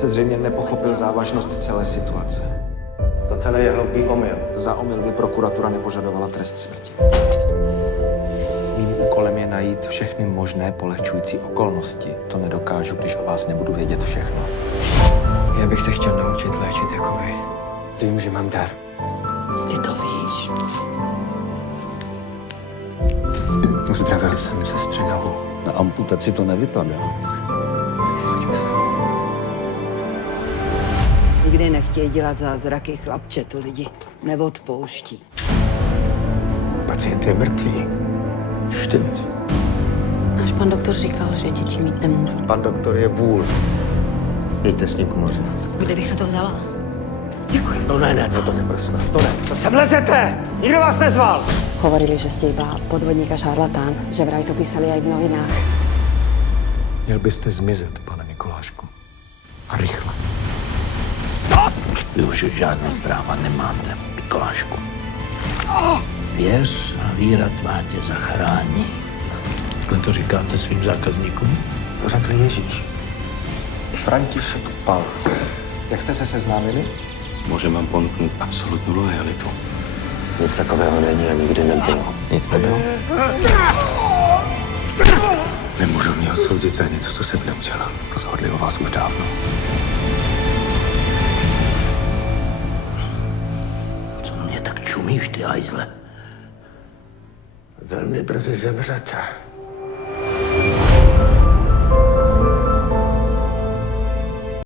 jste zřejmě nepochopil závažnost celé situace. To celé je hloupý omyl. Za omyl by prokuratura nepožadovala trest smrti. Mým úkolem je najít všechny možné polehčující okolnosti. To nedokážu, když o vás nebudu vědět všechno. Já bych se chtěl naučit léčit jako vy. Vím, že mám dar. Ty to víš. Uzdravil jsem sestře nohu. Na amputaci to nevypadá. Nikdy nechtějí dělat zázraky, chlapče, to lidi neodpouští. Pacient je mrtvý. Stimmt. Náš pan doktor říkal, že děti mít nemůžu. Pan doktor je vůl. Jděte s ním k moři. Kde bych na to vzala? No ne, to neprosím vás, to ne. To sem lezete! Nikdo vás nezval! Hovorili, že ste iba podvodník a šarlatán, že vraj to písali aj v novinách. Měl byste zmizet, pane Mikulášku. A rychle. Vy už žádné práva nemáte, Mikulášku. Věř a víra tvá tě zachrání. Takhle to říkáte svým zákazníkům? To řekl Ježíš. František Pal. Jak jste se seznámili? Můžeme vám ponuknout absolutní lojalitu. Nic takového není a nikdy nebylo. Nic nebylo. Nemůžu mě odsoudit za něco, co jsem neudělal. Rozhodli o vás už dávno. Co na mě tak čumíš, ty hajzle? Velmi brzy zemřete.